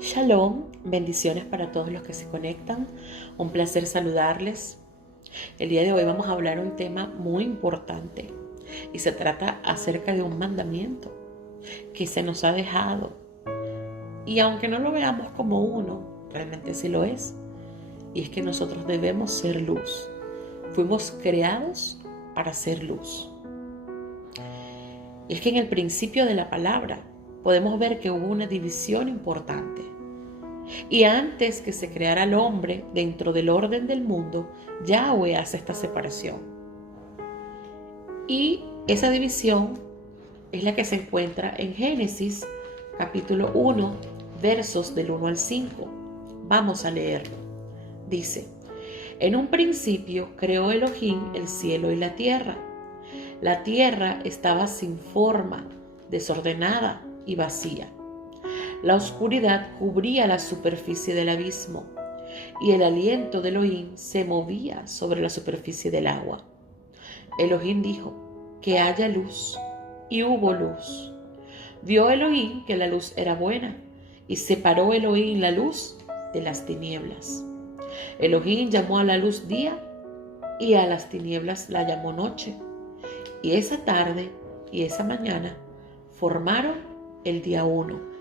Shalom, bendiciones para todos los que se conectan. Un placer saludarles. El día de hoy vamos a hablar un tema muy importante y se trata acerca de un mandamiento que se nos ha dejado. Y aunque no lo veamos como uno, realmente sí lo es. Y es que nosotros debemos ser luz. Fuimos creados para ser luz. Y es que en el principio de la palabra podemos ver que hubo una división importante. Y antes que se creara el hombre dentro del orden del mundo, Yahweh hace esta separación. Y esa división es la que se encuentra en Génesis capítulo 1, versos del 1 al 5. Vamos a leerlo. Dice: En un principio creó Elohim el cielo y la tierra. La tierra estaba sin forma, desordenada y vacía. La oscuridad cubría la superficie del abismo, y el aliento de Elohim se movía sobre la superficie del agua. Elohim dijo: que haya luz, y hubo luz. Vio Elohim que la luz era buena, y separó Elohim la luz de las tinieblas. Elohim llamó a la luz día, y a las tinieblas la llamó noche. Y esa tarde y esa mañana formaron el día 1.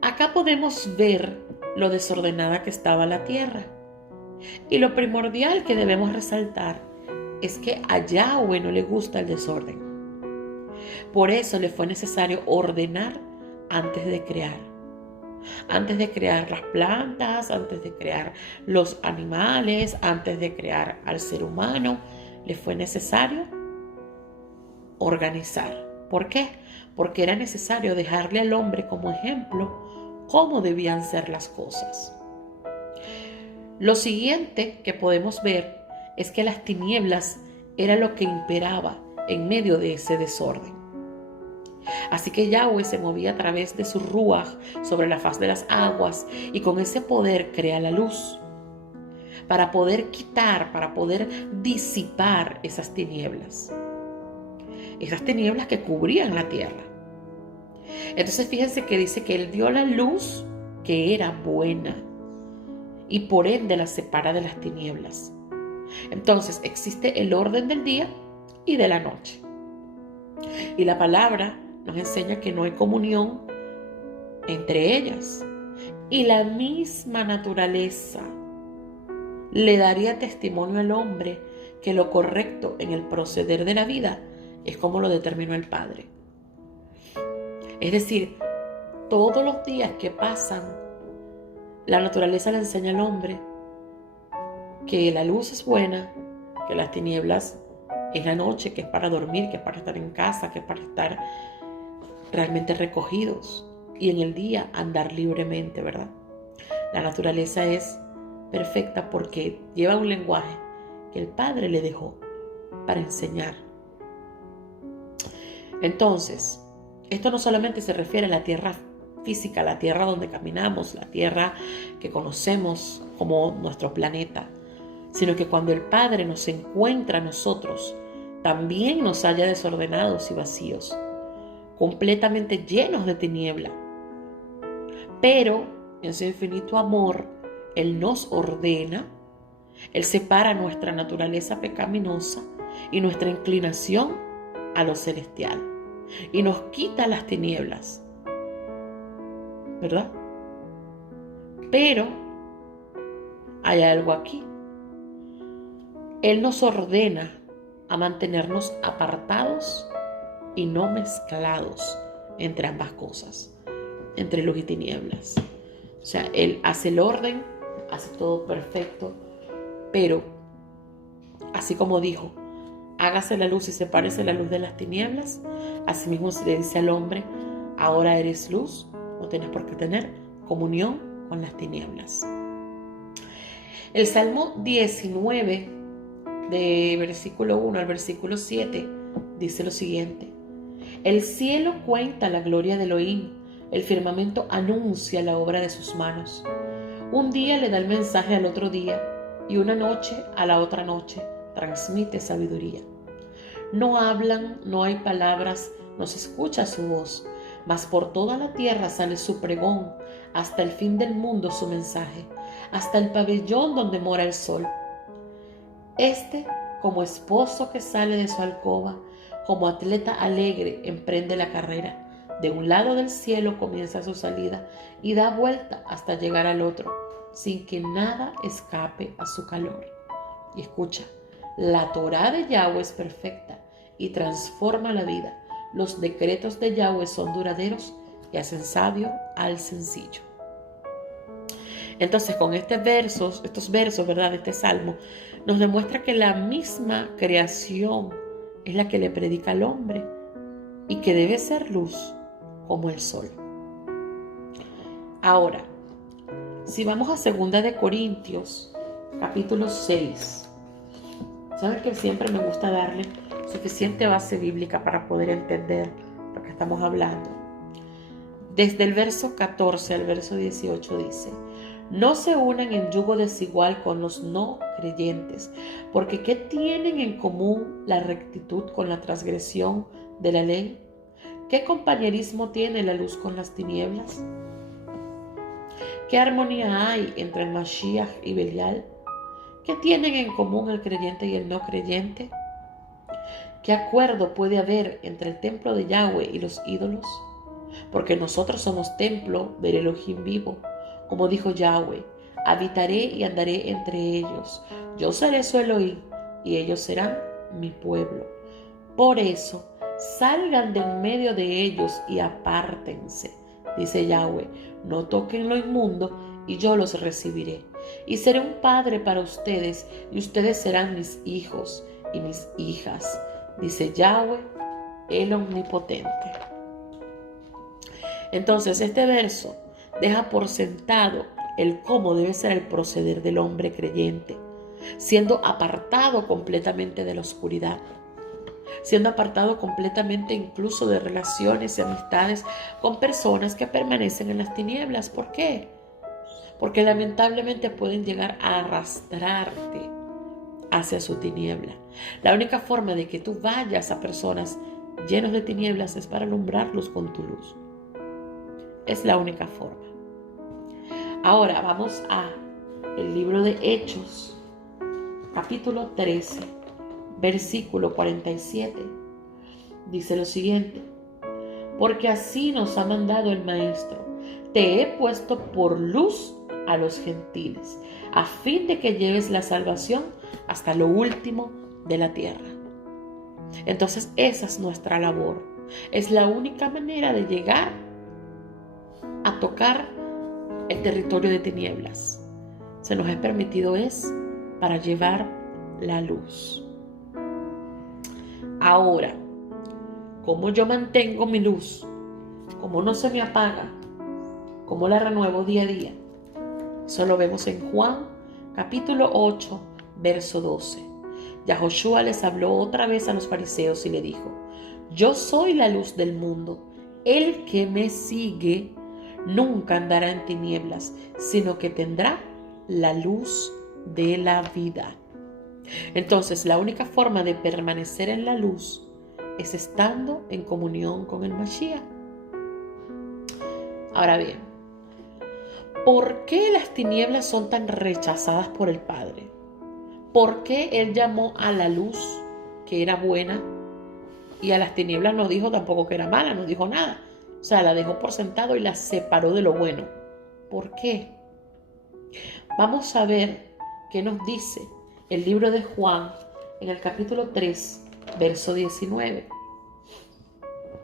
Acá podemos ver lo desordenada que estaba la tierra. Y lo primordial que debemos resaltar es que a Yahweh no le gusta el desorden. Por eso le fue necesario ordenar antes de crear. Antes de crear las plantas, antes de crear los animales, antes de crear al ser humano, le fue necesario organizar. ¿Por qué? Porque era necesario dejarle al hombre como ejemplo cómo debían ser las cosas. Lo siguiente que podemos ver es que las tinieblas era lo que imperaba en medio de ese desorden. Así que Yahweh se movía a través de su ruaj sobre la faz de las aguas y con ese poder crea la luz para poder quitar, para poder disipar esas tinieblas que cubrían la tierra. Entonces fíjense que dice que Él dio la luz que era buena y por ende la separa de las tinieblas. Entonces existe el orden del día y de la noche. Y la palabra nos enseña que no hay comunión entre ellas. Y la misma naturaleza le daría testimonio al hombre que lo correcto en el proceder de la vida es como lo determinó el Padre. Es decir, todos los días que pasan, la naturaleza le enseña al hombre que la luz es buena, que las tinieblas es la noche, que es para dormir, que es para estar en casa, que es para estar realmente recogidos, y en el día andar libremente, ¿verdad? La naturaleza es perfecta porque lleva un lenguaje que el Padre le dejó para enseñar. Entonces, esto no solamente se refiere a la tierra física, la tierra donde caminamos, la tierra que conocemos como nuestro planeta, sino que cuando el Padre nos encuentra a nosotros, también nos halla desordenados y vacíos, completamente llenos de tiniebla. Pero en su infinito amor, Él nos ordena, Él separa nuestra naturaleza pecaminosa y nuestra inclinación a lo celestial y nos quita las tinieblas, ¿verdad? Pero hay algo aquí. Él nos ordena a mantenernos apartados y no mezclados entre ambas cosas, entre luz y tinieblas. O sea, Él hace el orden, hace todo perfecto, pero así como dijo, hágase la luz y sepárese la luz de las tinieblas, asimismo se le dice al hombre, ahora eres luz, no tienes por qué tener comunión con las tinieblas. El Salmo 19, de versículo 1 al versículo 7, dice lo siguiente: El cielo cuenta la gloria de Elohim, el firmamento anuncia la obra de sus manos. Un día le da el mensaje al otro día, y una noche a la otra noche transmite sabiduría. No hablan, no hay palabras, no se escucha su voz, mas por toda la tierra sale su pregón, hasta el fin del mundo su mensaje, hasta el pabellón donde mora el sol. Este, como esposo que sale de su alcoba, como atleta alegre, emprende la carrera. De un lado del cielo comienza su salida y da vuelta hasta llegar al otro, sin que nada escape a su calor. Y escucha, la Torá de Yahweh es perfecta y transforma la vida. Los decretos de Yahweh son duraderos y hacen sabio al sencillo. Entonces, con estos versos, ¿verdad? Este salmo nos demuestra que la misma creación es la que le predica al hombre y que debe ser luz como el sol. Ahora, si vamos a 2 de Corintios, capítulo 6, saben que siempre me gusta darle suficiente base bíblica para poder entender lo que estamos hablando. Desde el verso 14 al verso 18 dice: no se unan en yugo desigual con los no creyentes, porque ¿qué tienen en común la rectitud con la transgresión de la ley? ¿Qué compañerismo tiene la luz con las tinieblas? ¿Qué armonía hay entre el Mashiach y Belial? ¿Qué tienen en común el creyente y el no creyente? ¿Qué acuerdo puede haber entre el templo de Yahweh y los ídolos? Porque nosotros somos templo del Elohim vivo. Como dijo Yahweh, habitaré y andaré entre ellos. Yo seré su Elohim y ellos serán mi pueblo. Por eso, salgan de en medio de ellos y apártense, dice Yahweh. No toquen lo inmundo y yo los recibiré. Y seré un padre para ustedes y ustedes serán mis hijos y mis hijas, dice Yahweh, el omnipotente. Entonces, este verso deja por sentado el cómo debe ser el proceder del hombre creyente, siendo apartado completamente de la oscuridad, siendo apartado completamente incluso de relaciones y amistades con personas que permanecen en las tinieblas. ¿Por qué? Porque lamentablemente pueden llegar a arrastrarte hacia su tiniebla. La única forma de que tú vayas a personas llenos de tinieblas es para alumbrarlos con tu luz. Es la única forma. Ahora vamos a el libro de Hechos, capítulo 13, versículo 47. Dice lo siguiente: porque así nos ha mandado el Maestro, te he puesto por luz a los gentiles, a fin de que lleves la salvación hasta lo último de la tierra. Entonces esa es nuestra labor. Es la única manera de llegar a tocar el territorio de tinieblas. Se nos ha permitido es para llevar la luz. Ahora, ¿cómo yo mantengo mi luz? ¿Cómo no se me apaga? ¿Cómo la renuevo día a día? Eso lo vemos en Juan, capítulo 8, verso 12. Yahoshua les habló otra vez a los fariseos y le dijo: yo soy la luz del mundo. El que me sigue nunca andará en tinieblas, sino que tendrá la luz de la vida. Entonces, la única forma de permanecer en la luz es estando en comunión con el Mashiach. Ahora bien, ¿por qué las tinieblas son tan rechazadas por el Padre? ¿Por qué Él llamó a la luz que era buena y a las tinieblas no dijo tampoco que era mala, no dijo nada? O sea, la dejó por sentado y la separó de lo bueno. ¿Por qué? Vamos a ver qué nos dice el libro de Juan en el capítulo 3, verso 19.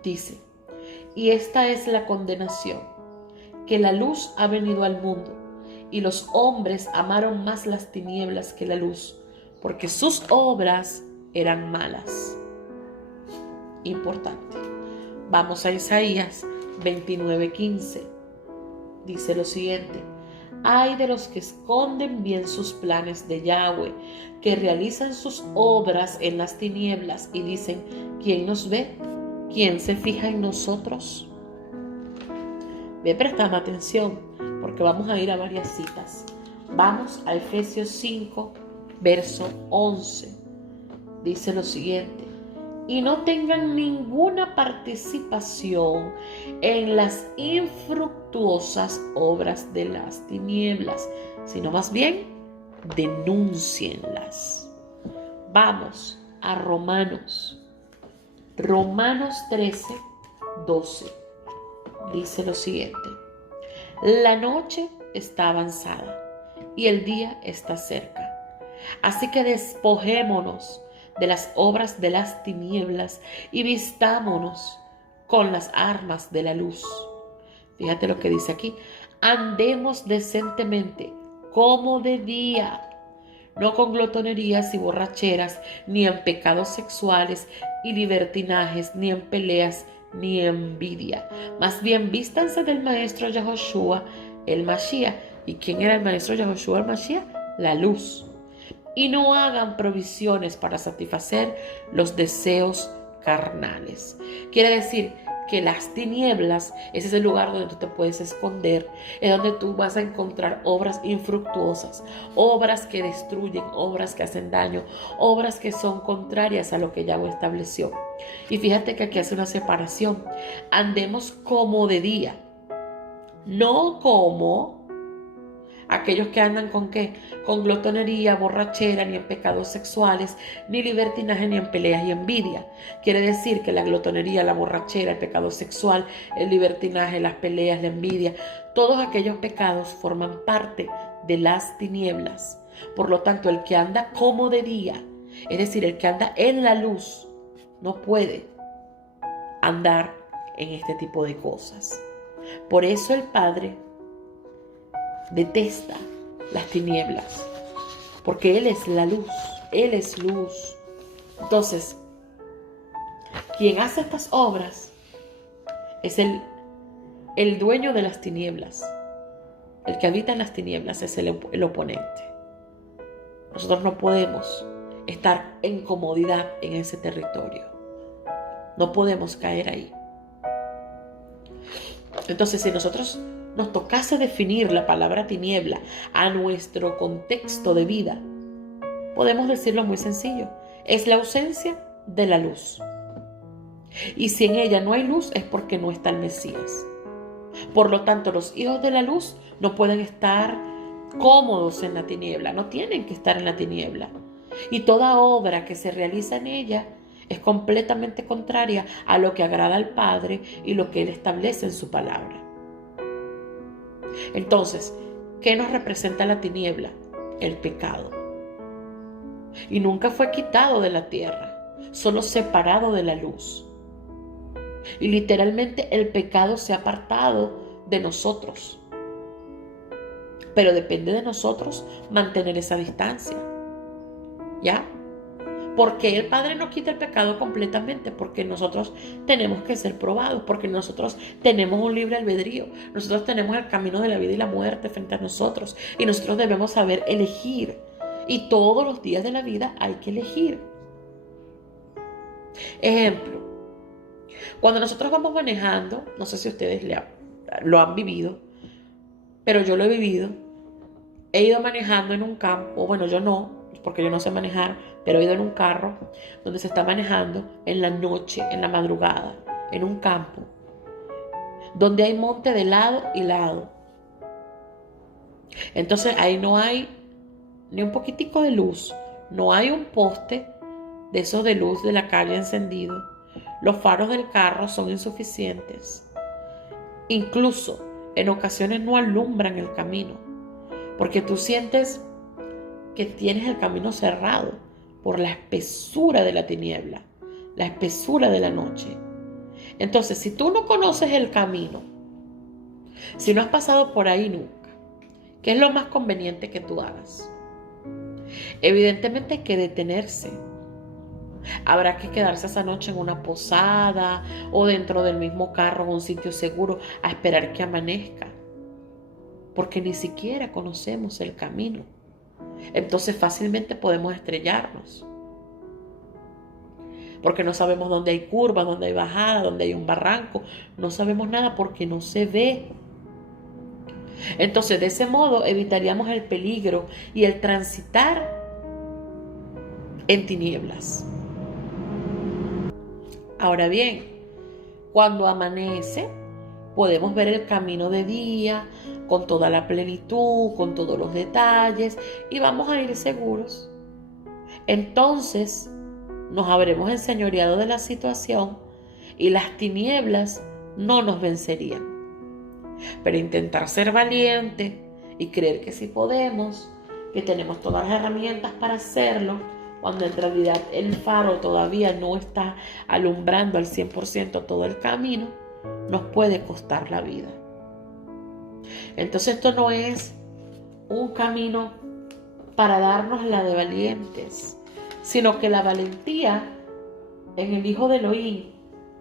Dice: y esta es la condenación, que la luz ha venido al mundo, y los hombres amaron más las tinieblas que la luz, porque sus obras eran malas. Importante. Vamos a Isaías 29:15. Dice lo siguiente: ay de los que esconden bien sus planes de Yahweh, que realizan sus obras en las tinieblas y dicen: ¿quién nos ve? ¿Quién se fija en nosotros? Ve prestando atención, porque vamos a ir a varias citas. Vamos a Efesios 5, verso 11. Dice lo siguiente: y no tengan ninguna participación en las infructuosas obras de las tinieblas, sino más bien denúncienlas. Vamos a Romanos 13, 12. Dice lo siguiente: la noche está avanzada y el día está cerca. Así que despojémonos de las obras de las tinieblas y vistámonos con las armas de la luz. Fíjate lo que dice aquí: andemos decentemente como de día, no con glotonerías y borracheras, ni en pecados sexuales y libertinajes, ni en peleas, ni envidia. Más bien vístanse del maestro Yahoshua, el Mashiach. ¿Y quién era el maestro Yahoshua, el Mashiach? La luz. Y no hagan provisiones para satisfacer los deseos carnales. Quiere decir que las tinieblas, ese es el lugar donde tú te puedes esconder, es donde tú vas a encontrar obras infructuosas, obras que destruyen, obras que hacen daño, obras que son contrarias a lo que Yahweh estableció. Y fíjate que aquí hace una separación: andemos como de día, no como aquellos que andan ¿con qué? Con glotonería, borrachera, ni en pecados sexuales, ni libertinaje, ni en peleas y envidia. Quiere decir que la glotonería, la borrachera, el pecado sexual, el libertinaje, las peleas, la envidia, todos aquellos pecados forman parte de las tinieblas. Por lo tanto, el que anda como de día, es decir, el que anda en la luz, no puede andar en este tipo de cosas. Por eso el Padre detesta las tinieblas, porque Él es la luz, Él es luz. Entonces, quien hace estas obras es el dueño de las tinieblas. El que habita en las tinieblas es el oponente. Nosotros no podemos estar en comodidad en ese territorio. No podemos caer ahí. Entonces, si nosotros nos tocase definir la palabra tiniebla a nuestro contexto de vida, podemos decirlo muy sencillo: es la ausencia de la luz. Y si en ella no hay luz, es porque no está el Mesías. Por lo tanto, los hijos de la luz no pueden estar cómodos en la tiniebla, no tienen que estar en la tiniebla. Y toda obra que se realiza en ella es completamente contraria a lo que agrada al Padre y lo que Él establece en su palabra. Entonces, ¿qué nos representa la tiniebla? El pecado. Y nunca fue quitado de la tierra, solo separado de la luz. Y literalmente el pecado se ha apartado de nosotros. Pero depende de nosotros mantener esa distancia. ¿Ya? Porque el Padre no quita el pecado completamente, porque nosotros tenemos que ser probados, porque nosotros tenemos un libre albedrío, nosotros tenemos el camino de la vida y la muerte frente a nosotros, y nosotros debemos saber elegir, y todos los días de la vida hay que elegir. Ejemplo: cuando nosotros vamos manejando, no sé si ustedes lo han vivido, pero yo lo he vivido. He ido manejando en un campo, bueno, yo no, porque yo no sé manejar, pero he ido en un carro donde se está manejando en la noche, en la madrugada, en un campo, donde hay monte de lado y lado. Entonces ahí no hay ni un poquitico de luz, no hay un poste de esos de luz de la calle encendido. Los faros del carro son insuficientes. Incluso en ocasiones no alumbran el camino, porque tú sientes que tienes el camino cerrado por la espesura de la tiniebla, la espesura de la noche. Entonces, si tú no conoces el camino, si no has pasado por ahí nunca, ¿qué es lo más conveniente que tú hagas? Evidentemente hay que detenerse. Habrá que quedarse esa noche en una posada o dentro del mismo carro en un sitio seguro a esperar que amanezca, porque ni siquiera conocemos el camino. Entonces fácilmente podemos estrellarnos, porque no sabemos dónde hay curvas, dónde hay bajada, dónde hay un barranco. No sabemos nada porque no se ve. Entonces, de ese modo evitaríamos el peligro y el transitar en tinieblas. Ahora bien, cuando amanece, podemos ver el camino de día con toda la plenitud, con todos los detalles, y vamos a ir seguros. Entonces nos habremos enseñoreado de la situación y las tinieblas no nos vencerían. Pero intentar ser valiente y creer que sí podemos, que tenemos todas las herramientas para hacerlo, cuando en realidad el faro todavía no está alumbrando al 100% todo el camino, nos puede costar la vida. Entonces esto no es un camino para darnos la de valientes, sino que la valentía en el Hijo de Elohim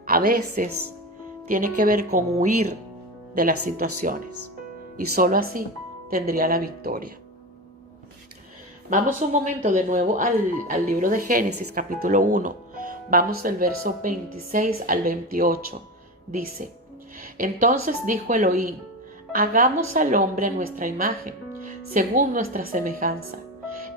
a veces tiene que ver con huir de las situaciones, y solo así tendría la victoria. Vamos un momento de nuevo al libro de Génesis, capítulo 1. Vamos del verso 26 al 28. Dice: Entonces dijo Elohim: hagamos al hombre a nuestra imagen, según nuestra semejanza.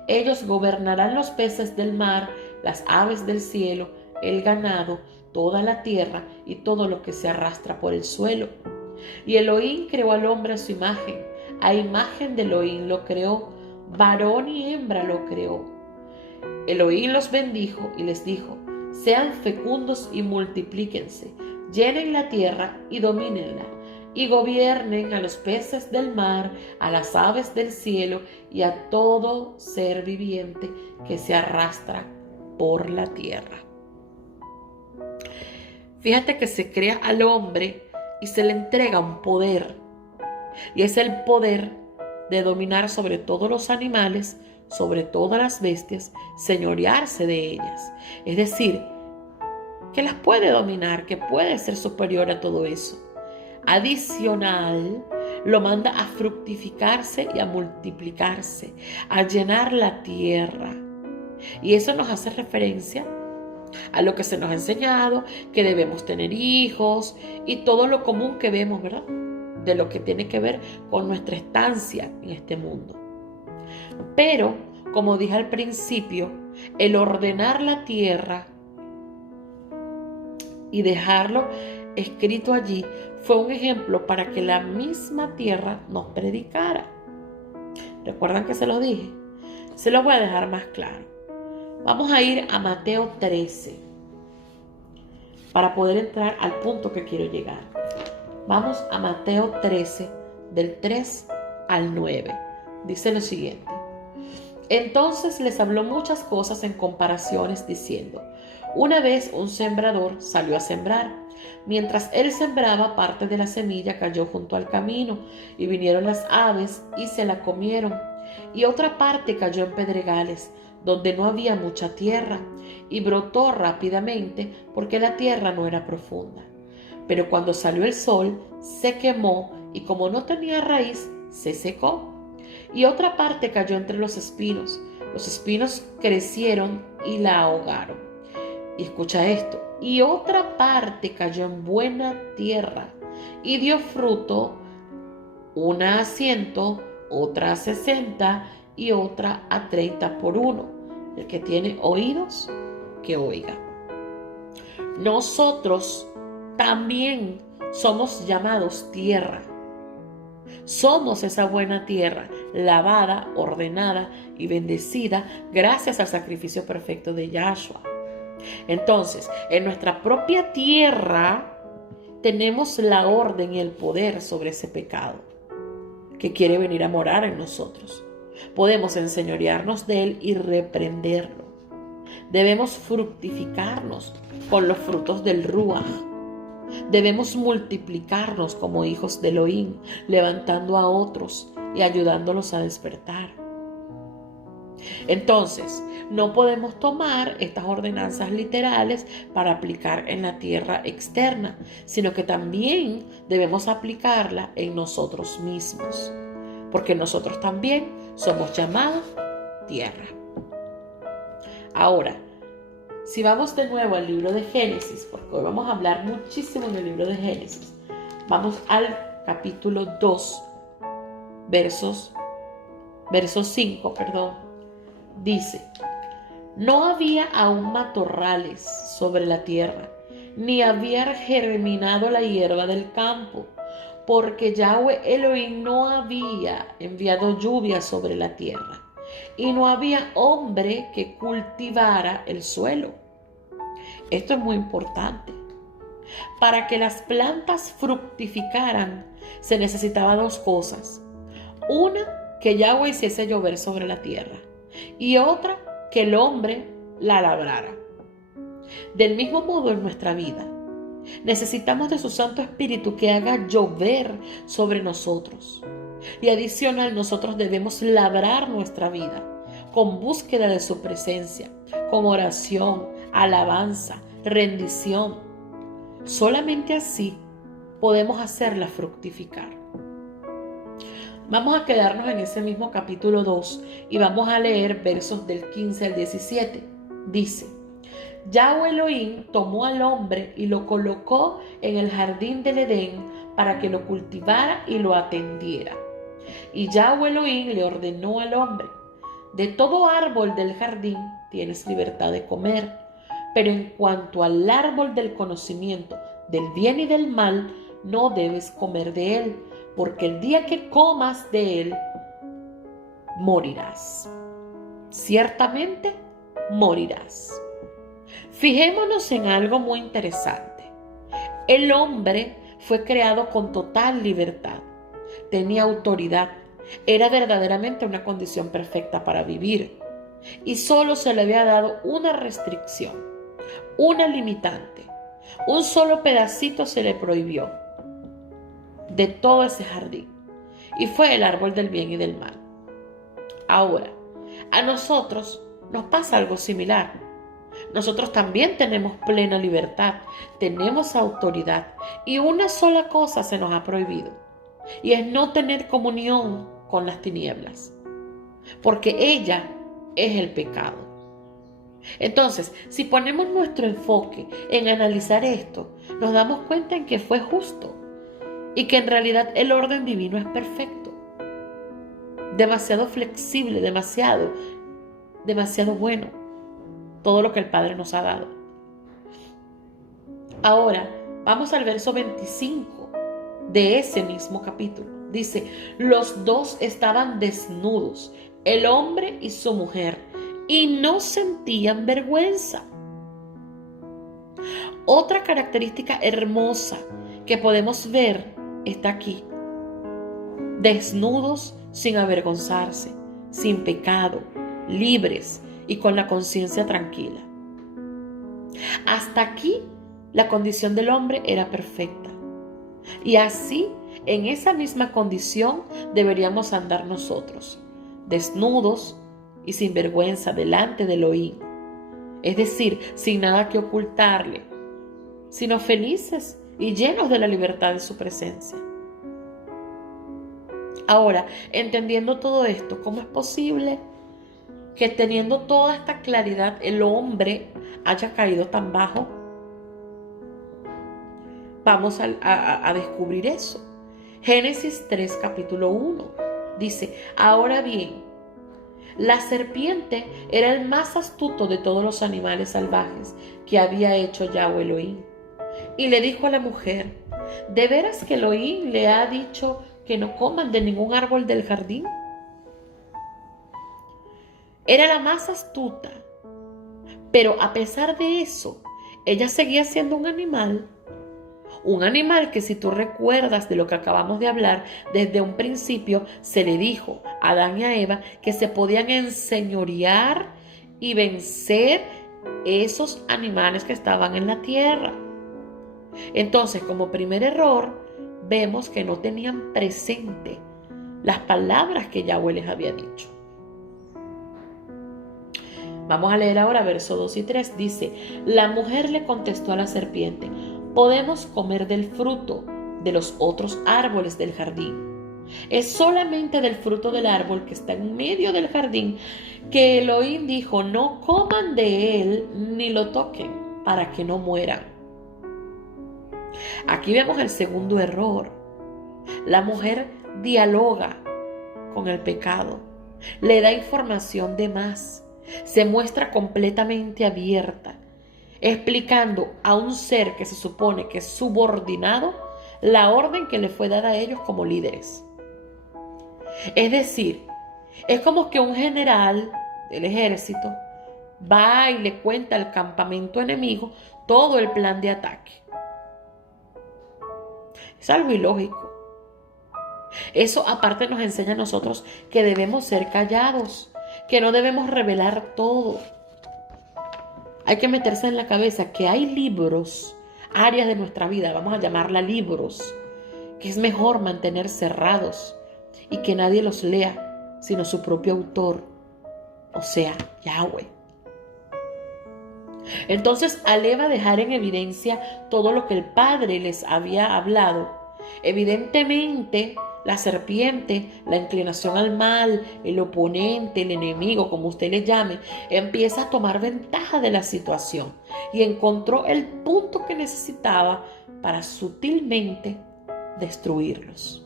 Ellos gobernarán los peces del mar, las aves del cielo, el ganado, toda la tierra y todo lo que se arrastra por el suelo. Y Elohim creó al hombre a su imagen. A imagen de Elohim lo creó, varón y hembra lo creó. Elohim los bendijo y les dijo: sean fecundos y multiplíquense, llenen la tierra y domínenla, y gobiernen a los peces del mar, a las aves del cielo y a todo ser viviente que se arrastra por la tierra. Fíjate que se crea al hombre y se le entrega un poder, y es el poder de dominar sobre todos los animales, sobre todas las bestias, señorearse de ellas. Es decir, que las puede dominar, que puede ser superior a todo eso. Adicional, lo manda a fructificarse y a multiplicarse, a llenar la tierra. Y eso nos hace referencia a lo que se nos ha enseñado, que debemos tener hijos y todo lo común que vemos, ¿verdad? De lo que tiene que ver con nuestra estancia en este mundo. Pero, como dije al principio, el ordenar la tierra y dejarlo escrito allí fue un ejemplo para que la misma tierra nos predicara. ¿Recuerdan que se lo dije? Se lo voy a dejar más claro. Vamos a ir a Mateo 13 para poder entrar al punto que quiero llegar. Vamos a Mateo 13, del 3 al 9. Dice lo siguiente: Entonces les habló muchas cosas en comparaciones, diciendo: Una vez un sembrador salió a sembrar. Mientras él sembraba, parte de la semilla cayó junto al camino, y vinieron las aves y se la comieron. Y otra parte cayó en pedregales, donde no había mucha tierra, y brotó rápidamente, porque la tierra no era profunda. Pero cuando salió el sol, se quemó, y como no tenía raíz, se secó. Y otra parte cayó entre los espinos. Los espinos crecieron y la ahogaron. Y escucha esto: y otra parte cayó en buena tierra, y dio fruto, una a 100, otra a 60, y otra a 30 por uno. El que tiene oídos, que oiga. Nosotros también somos llamados tierra. Somos esa buena tierra, lavada, ordenada y bendecida gracias al sacrificio perfecto de Yahshua. Entonces, en nuestra propia tierra tenemos la orden y el poder sobre ese pecado que quiere venir a morar en nosotros. Podemos enseñorearnos de él y reprenderlo. Debemos fructificarnos con los frutos del Ruach. Debemos multiplicarnos como hijos de Elohim, levantando a otros y ayudándolos a despertar. Entonces, no podemos tomar estas ordenanzas literales para aplicar en la tierra externa, sino que también debemos aplicarla en nosotros mismos, porque nosotros también somos llamados tierra. Ahora, si vamos de nuevo al libro de Génesis, porque hoy vamos a hablar muchísimo en el libro de Génesis, vamos al capítulo 2, verso 5, dice: No había aún matorrales sobre la tierra, ni había germinado la hierba del campo, porque Yahweh Elohim no había enviado lluvia sobre la tierra, y no había hombre que cultivara el suelo. Esto es muy importante. Para que las plantas fructificaran, se necesitaba dos cosas. Una, que Yahweh hiciese llover sobre la tierra, y otra, que el hombre la labrara. Del mismo modo en nuestra vida, necesitamos de su Santo Espíritu que haga llover sobre nosotros. Y adicional, nosotros debemos labrar nuestra vida con búsqueda de su presencia, con oración, alabanza, rendición. Solamente así podemos hacerla fructificar. Vamos a quedarnos en ese mismo capítulo 2 y vamos a leer versos del 15 al 17. Dice: Yahweh Elohim tomó al hombre y lo colocó en el jardín del Edén para que lo cultivara y lo atendiera. Y Yahweh Elohim le ordenó al hombre: de todo árbol del jardín tienes libertad de comer, pero en cuanto al árbol del conocimiento del bien y del mal, no debes comer de él, porque el día que comas de él, morirás. Ciertamente morirás. Fijémonos en algo muy interesante. El hombre fue creado con total libertad, tenía autoridad, era verdaderamente una condición perfecta para vivir, y solo se le había dado una restricción, una limitante. Un solo pedacito se le prohibió de todo ese jardín, y fue el árbol del bien y del mal. Ahora, a nosotros nos pasa algo similar. Nosotros también tenemos plena libertad, tenemos autoridad, y una sola cosa se nos ha prohibido, y es no tener comunión con las tinieblas, porque ella es el pecado. Entonces, si ponemos nuestro enfoque en analizar esto, nos damos cuenta en que fue justo y que en realidad el orden divino es perfecto, demasiado flexible, demasiado bueno, todo lo que el Padre nos ha dado. Ahora, vamos al verso 25 de ese mismo capítulo. Dice: los dos estaban desnudos, el hombre y su mujer, y no sentían vergüenza. Otra característica hermosa que podemos ver está aquí. Desnudos sin avergonzarse, sin pecado, libres y con la conciencia tranquila. Hasta aquí la condición del hombre era perfecta. Y así, en esa misma condición deberíamos andar nosotros, desnudos y sin vergüenza delante de Elohim, es decir, sin nada que ocultarle, sino felices y llenos de la libertad de su presencia. Ahora, entendiendo todo esto, ¿cómo es posible que teniendo toda esta claridad el hombre haya caído tan bajo? Vamos a descubrir eso. Génesis 3, capítulo 1, dice: ahora bien, la serpiente era el más astuto de todos los animales salvajes que había hecho Yahweh Elohim. Y le dijo a la mujer: ¿de veras que Elohim le ha dicho que no coman de ningún árbol del jardín? Era la más astuta, pero a pesar de eso, ella seguía siendo un animal que, si tú recuerdas de lo que acabamos de hablar, desde un principio se le dijo a Adán y a Eva que se podían enseñorear y vencer esos animales que estaban en la tierra. Entonces, como primer error, vemos que no tenían presente las palabras que Yahweh les había dicho. Vamos a leer ahora versos 2 y 3. Dice: la mujer le contestó a la serpiente: podemos comer del fruto de los otros árboles del jardín. Es solamente del fruto del árbol que está en medio del jardín que Elohim dijo: no coman de él ni lo toquen, para que no mueran. Aquí vemos el segundo error. La mujer dialoga con el pecado, le da información de más, se muestra completamente abierta. explicando a un ser que se supone que es subordinado la orden que le fue dada a ellos como líderes. Es decir, es como que un general del ejército va y le cuenta al campamento enemigo todo el plan de ataque. Es algo ilógico. Eso aparte nos enseña a nosotros que debemos ser callados, que no debemos revelar todo. Hay que meterse en la cabeza que hay libros, áreas de nuestra vida, vamos a llamarla libros, que es mejor mantener cerrados y que nadie los lea, sino su propio autor, o sea, Yahweh. Entonces, al Eva dejar en evidencia todo lo que el Padre les había hablado, evidentemente la serpiente, la inclinación al mal, el oponente, el enemigo, como usted le llame, empieza a tomar ventaja de la situación y encontró el punto que necesitaba para sutilmente destruirlos.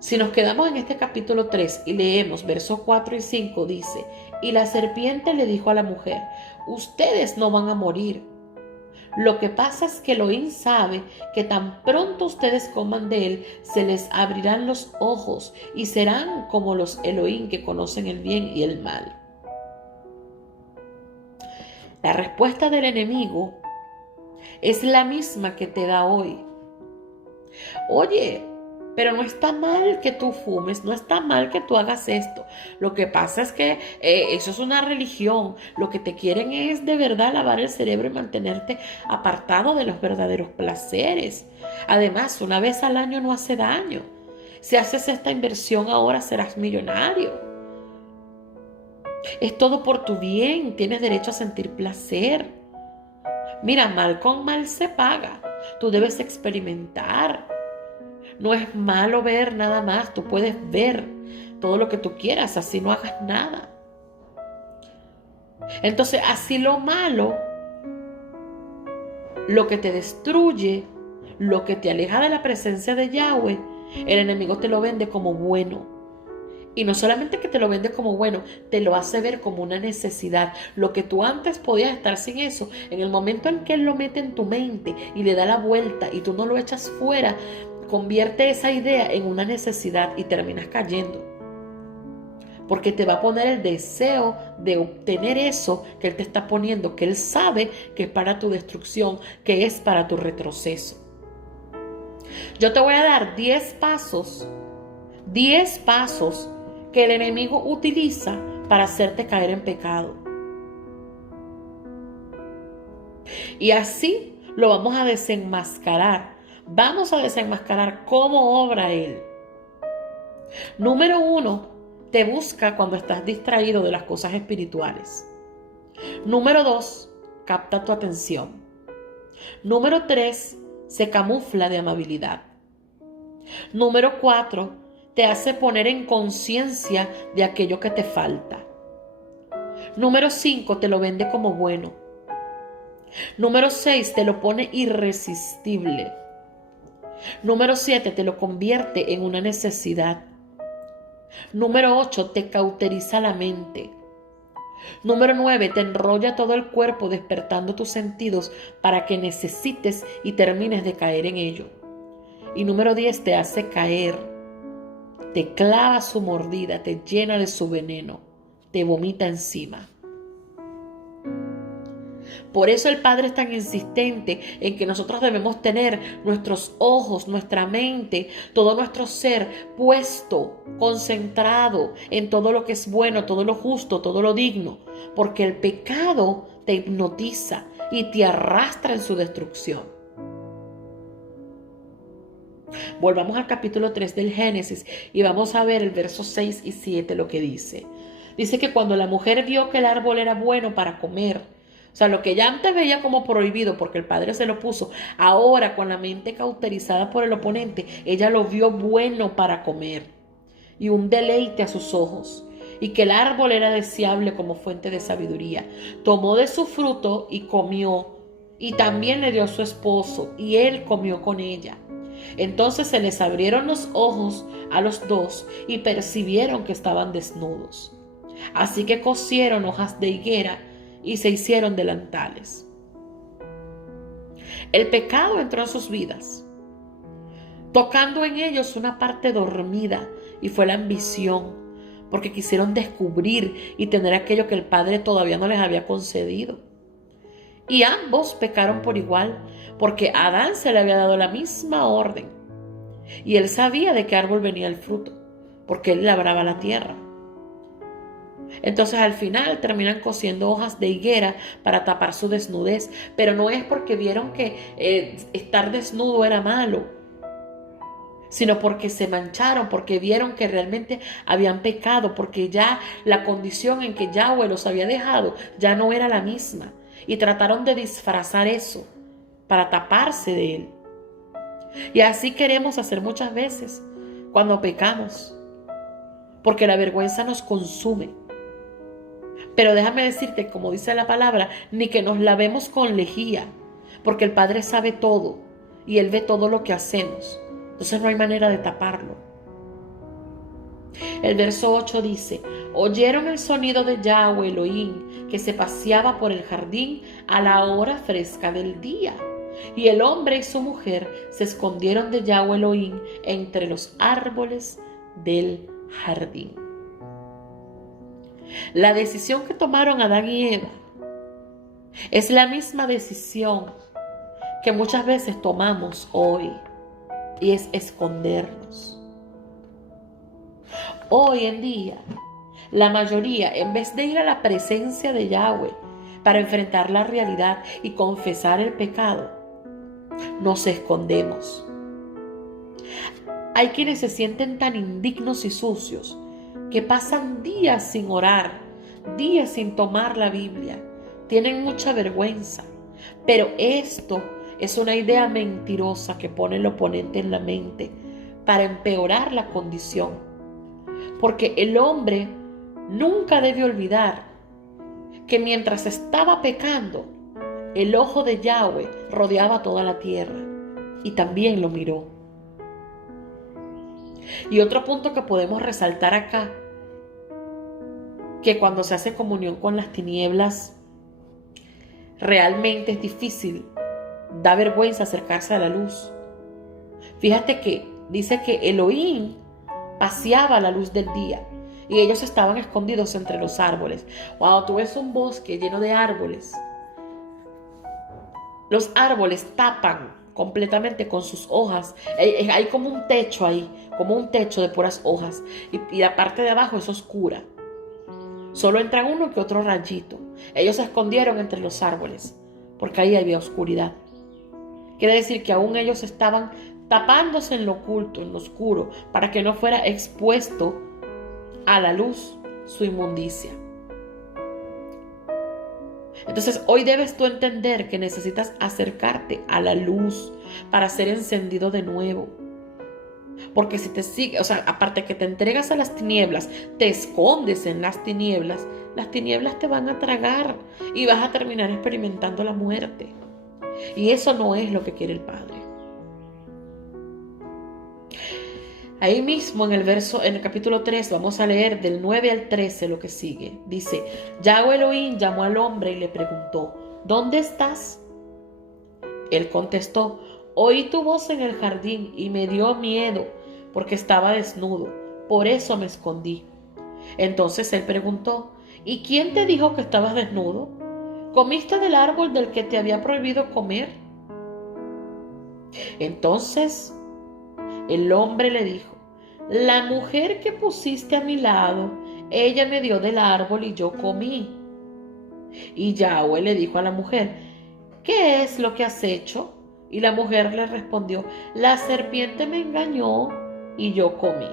Si nos quedamos en este capítulo 3 y leemos versos 4 y 5, dice: y la serpiente le dijo a la mujer: ustedes no van a morir. Lo que pasa es que Elohim sabe que tan pronto ustedes coman de él, se les abrirán los ojos y serán como los Elohim que conocen el bien y el mal. La respuesta del enemigo es la misma que te da hoy. Oye, pero no está mal que tú fumes, no está mal que tú hagas esto. Lo que pasa es que eso es una religión. Lo que te quieren es de verdad lavar el cerebro y mantenerte apartado de los verdaderos placeres. Además, una vez al año no hace daño. Si haces esta inversión ahora serás millonario. Es todo por tu bien, tienes derecho a sentir placer. Mira, mal con mal se paga. Tú debes experimentar. No es malo ver nada más, tú puedes ver todo lo que tú quieras, así no hagas nada. Entonces, así lo malo, lo que te destruye, lo que te aleja de la presencia de Yahweh, el enemigo te lo vende como bueno. Y no solamente que te lo vende como bueno, te lo hace ver como una necesidad. Lo que tú antes podías estar sin eso, en el momento en que él lo mete en tu mente y le da la vuelta y tú no lo echas fuera, convierte esa idea en una necesidad y terminas cayendo. Porque te va a poner el deseo de obtener eso que él te está poniendo, que él sabe que es para tu destrucción, que es para tu retroceso. Yo te voy a dar 10 pasos que el enemigo utiliza para hacerte caer en pecado. Y así lo vamos a desenmascarar. Vamos a desenmascarar cómo obra él. Número 1, te busca cuando estás distraído de las cosas espirituales. Número 2, capta tu atención. Número 3, se camufla de amabilidad. Número 4, te hace poner en conciencia de aquello que te falta. Número 5, te lo vende como bueno. Número 6, te lo pone irresistible. Número 7, te lo convierte en una necesidad. Número 8, te cauteriza la mente. Número 9, te enrolla todo el cuerpo despertando tus sentidos para que necesites y termines de caer en ello. Y número 10, te hace caer. Te clava su mordida, te llena de su veneno, te vomita encima. Por eso el Padre es tan insistente en que nosotros debemos tener nuestros ojos, nuestra mente, todo nuestro ser puesto, concentrado en todo lo que es bueno, todo lo justo, todo lo digno, porque el pecado te hipnotiza y te arrastra en su destrucción. Volvamos al capítulo 3 del Génesis y vamos a ver el verso 6 y 7 lo que dice. Dice que cuando la mujer vio que el árbol era bueno para comer, o sea, lo que ella antes veía como prohibido porque el padre se lo puso, ahora con la mente cauterizada por el oponente, ella lo vio bueno para comer y un deleite a sus ojos, y que el árbol era deseable como fuente de sabiduría. Tomó de su fruto y comió, y también le dio a su esposo, y él comió con ella. Entonces se les abrieron los ojos a los dos y percibieron que estaban desnudos. Así que cosieron hojas de higuera y se hicieron delantales. El pecado entró en sus vidas, tocando en ellos una parte dormida, y fue la ambición, porque quisieron descubrir y tener aquello que el Padre todavía no les había concedido. Y ambos pecaron por igual, porque a Adán se le había dado la misma orden, y él sabía de qué árbol venía el fruto, porque él labraba la tierra. Entonces al final terminan cosiendo hojas de higuera para tapar su desnudez, pero no es porque vieron que estar desnudo era malo, sino porque se mancharon, porque vieron que realmente habían pecado, porque ya la condición en que Yahweh los había dejado ya no era la misma, y trataron de disfrazar eso para taparse de él. Y así queremos hacer muchas veces cuando pecamos, porque la vergüenza nos consume. Pero déjame decirte, como dice la palabra, ni que nos lavemos con lejía, porque el Padre sabe todo y Él ve todo lo que hacemos. Entonces no hay manera de taparlo. El verso 8 dice: oyeron el sonido de Yahweh Elohim, que se paseaba por el jardín a la hora fresca del día. Y el hombre y su mujer se escondieron de Yahweh Elohim entre los árboles del jardín. La decisión que tomaron Adán y Eva es la misma decisión que muchas veces tomamos hoy, y es escondernos. Hoy en día, la mayoría, en vez de ir a la presencia de Yahweh para enfrentar la realidad y confesar el pecado, nos escondemos. Hay quienes se sienten tan indignos y sucios que pasan días sin orar, días sin tomar la Biblia. Tienen mucha vergüenza, pero esto es una idea mentirosa que pone el oponente en la mente para empeorar la condición. Porque el hombre nunca debe olvidar que mientras estaba pecando, el ojo de Yahweh rodeaba toda la tierra y también lo miró. Y otro punto que podemos resaltar acá, que cuando se hace comunión con las tinieblas, realmente es difícil, da vergüenza acercarse a la luz. Fíjate que dice que Elohim paseaba a la luz del día y ellos estaban escondidos entre los árboles. Cuando tú ves un bosque lleno de árboles, los árboles tapan completamente con sus hojas. Hay como un techo ahí, como un techo de puras hojas, y la parte de abajo es oscura. Solo entra uno que otro rayito. Ellos se escondieron entre los árboles porque ahí había oscuridad. Quiere decir que aún ellos estaban tapándose en lo oculto, en lo oscuro, para que no fuera expuesto a la luz su inmundicia. Entonces hoy debes tú entender que necesitas acercarte a la luz para ser encendido de nuevo. Porque si te sigues, aparte que te entregas a las tinieblas, te escondes en las tinieblas te van a tragar y vas a terminar experimentando la muerte. Y eso no es lo que quiere el Padre. Ahí mismo en el capítulo 3, vamos a leer del 9 al 13 lo que sigue. Dice: Yahweh Elohim llamó al hombre y le preguntó: ¿dónde estás? Él contestó: oí tu voz en el jardín y me dio miedo porque estaba desnudo, por eso me escondí. Entonces él preguntó: ¿y quién te dijo que estabas desnudo? ¿Comiste del árbol del que te había prohibido comer? Entonces el hombre le dijo: la mujer que pusiste a mi lado, ella me dio del árbol y yo comí. Y Yahweh le dijo a la mujer: ¿qué es lo que has hecho? Y la mujer le respondió: la serpiente me engañó y yo comí.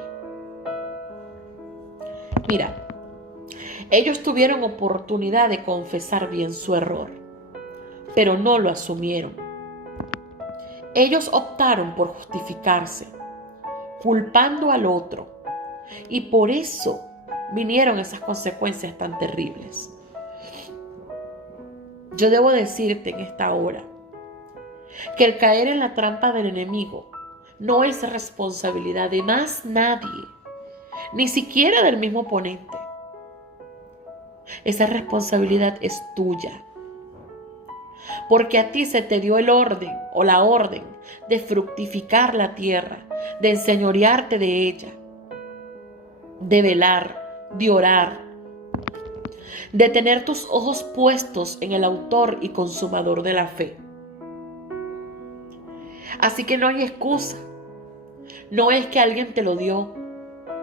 Mira, ellos tuvieron oportunidad de confesar bien su error, pero no lo asumieron. Ellos optaron por justificarse, culpando al otro, y por eso vinieron esas consecuencias tan terribles. Yo debo decirte en esta hora que el caer en la trampa del enemigo no es responsabilidad de más nadie, ni siquiera del mismo oponente. esa responsabilidad es tuya. Porque a ti se te dio el orden o la orden de fructificar la tierra, de enseñorearte de ella, de velar, de orar, de tener tus ojos puestos en el autor y consumador de la fe. Así que no hay excusa. No es que alguien te lo dio,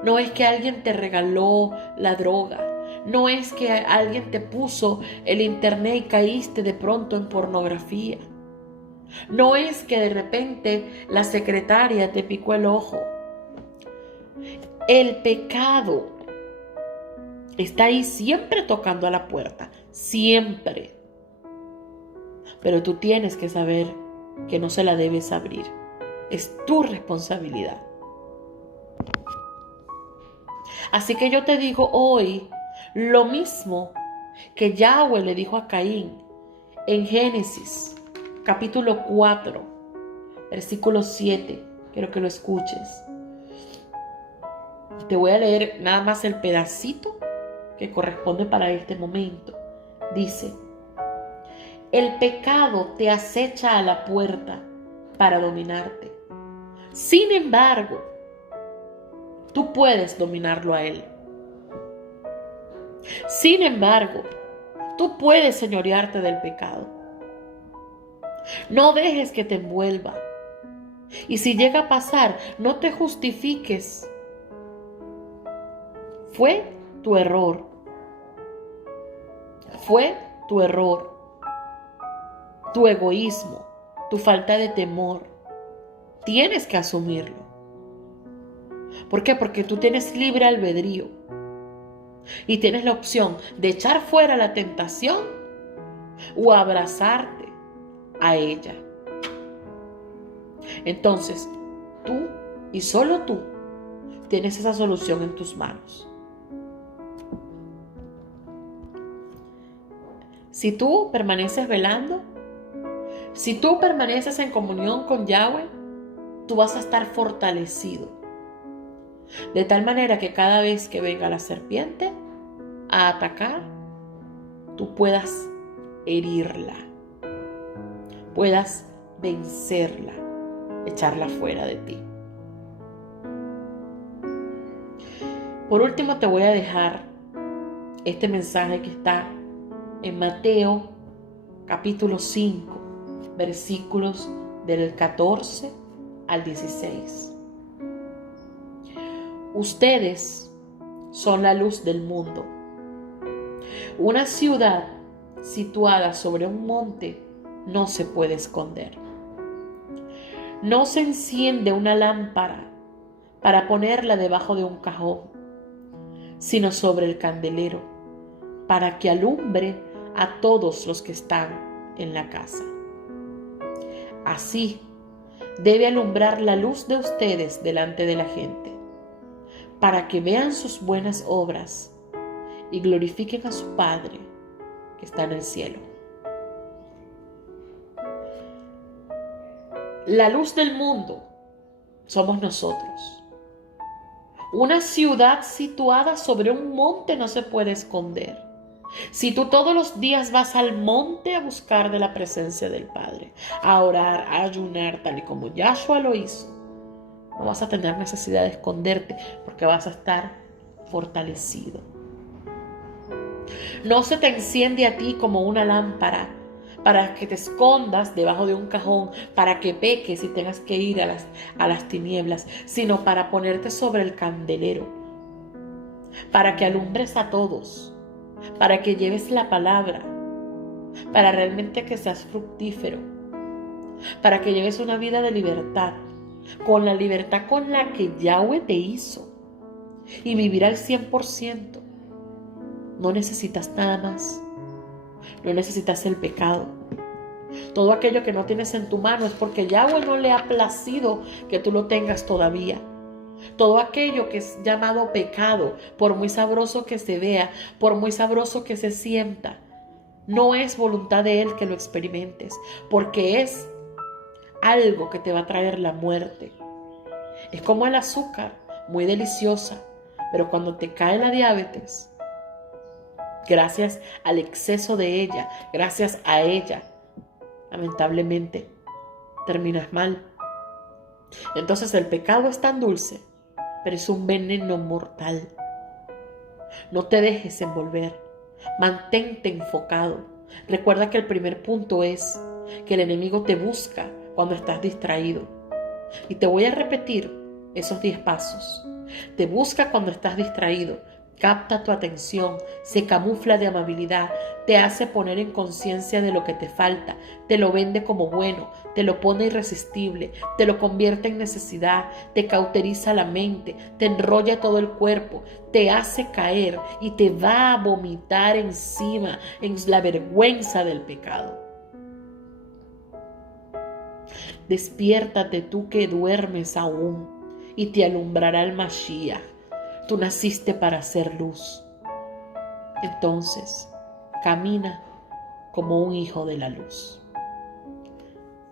no es que alguien te regaló la droga, no es que alguien te puso el internet y caíste de pronto en pornografía. No es que de repente la secretaria te picó el ojo. El pecado está ahí siempre tocando a la puerta, siempre. Pero tú tienes que saber que no se la debes abrir. Es tu responsabilidad. Así que yo te digo hoy lo mismo que Yahweh le dijo a Caín en Génesis capítulo 4, versículo 7. Quiero que lo escuches. Te voy a leer nada más el pedacito que corresponde para este momento. Dice: el pecado te acecha a la puerta para dominarte. Sin embargo, tú puedes dominarlo a él. Sin embargo, tú puedes señorearte del pecado. No dejes que te envuelva. Y si llega a pasar, no te justifiques. Fue tu error. Fue tu error. Tu egoísmo, tu falta de temor. Tienes que asumirlo. ¿Por qué? Porque tú tienes libre albedrío. Y tienes la opción de echar fuera la tentación o abrazarte a ella. Entonces, tú y solo tú tienes esa solución en tus manos. Si tú permaneces velando, si tú permaneces en comunión con Yahweh, tú vas a estar fortalecido. De tal manera que cada vez que venga la serpiente a atacar, tú puedas herirla, puedas vencerla, echarla fuera de ti. Por último, te voy a dejar este mensaje que está en Mateo capítulo 5, versículos del 14 al 16. Ustedes son la luz del mundo. Una ciudad situada sobre un monte no se puede esconder. No se enciende una lámpara para ponerla debajo de un cajón, sino sobre el candelero, para que alumbre a todos los que están en la casa. Así debe alumbrar la luz de ustedes delante de la gente, para que vean sus buenas obras y glorifiquen a su Padre que está en el cielo. La luz del mundo somos nosotros. Una ciudad situada sobre un monte no se puede esconder. Si tú todos los días vas al monte a buscar de la presencia del Padre, a orar, a ayunar, tal y como Yahshua lo hizo, no vas a tener necesidad de esconderte porque vas a estar fortalecido. No se te enciende a ti como una lámpara para que te escondas debajo de un cajón, para que peques y tengas que ir a las tinieblas, sino para ponerte sobre el candelero, para que alumbres a todos, para que lleves la palabra, para realmente que seas fructífero, para que lleves una vida de libertad, con la libertad con la que Yahweh te hizo, y vivir al 100%. No necesitas nada más. No necesitas el pecado. Todo aquello que no tienes en tu mano es porque Yahweh no le ha placido que tú lo tengas todavía. Todo aquello que es llamado pecado, por muy sabroso que se vea, por muy sabroso que se sienta, no es voluntad de Él que lo experimentes, porque es algo que te va a traer la muerte. Es como el azúcar, muy deliciosa, pero cuando te cae la diabetes, gracias al exceso de ella, gracias a ella, lamentablemente, terminas mal. Entonces el pecado es tan dulce, pero es un veneno mortal. No te dejes envolver, mantente enfocado. Recuerda que el primer punto es que el enemigo te busca cuando estás distraído. Y te voy a repetir esos 10 pasos. Te busca cuando estás distraído, capta tu atención, se camufla de amabilidad, te hace poner en conciencia de lo que te falta, te lo vende como bueno, te lo pone irresistible, te lo convierte en necesidad, te cauteriza la mente, te enrolla todo el cuerpo, te hace caer y te va a vomitar encima en la vergüenza del pecado. Despiértate tú que duermes aún y te alumbrará el Mashiach. Tú naciste para hacer luz. Entonces, camina como un hijo de la luz.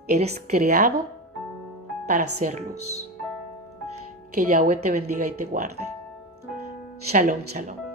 Eres creado para hacer luz. Que Yahweh te bendiga y te guarde. Shalom, shalom.